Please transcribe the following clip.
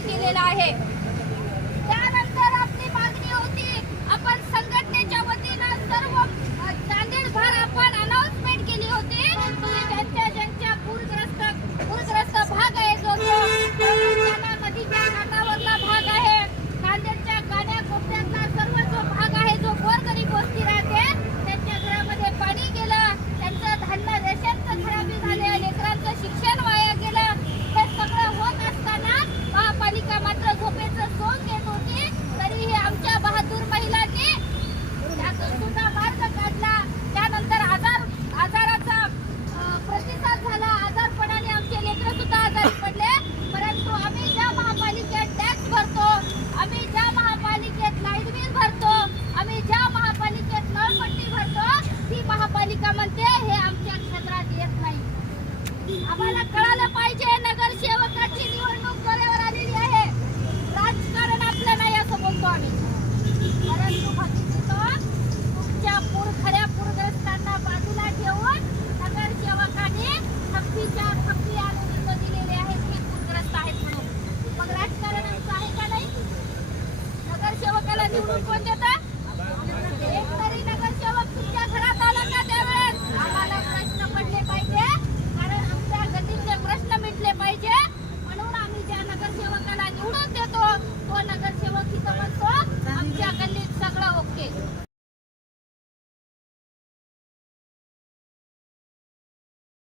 केलेला आहे महापालिका म्हणते हे आमच्या क्षेत्रात येत नाही. आम्हाला कळालं पाहिजे नगरसेवकाची निवडणूक दऱ्यावर आलेली आहे. राजकारण आपलं नाही असं बोलतो आम्ही. परंतु तुमच्या पूर खऱ्या बाजूला हे म्हणून. मग राजकारण आहे का नाही? नगरसेवकाला निवडून कोण देतात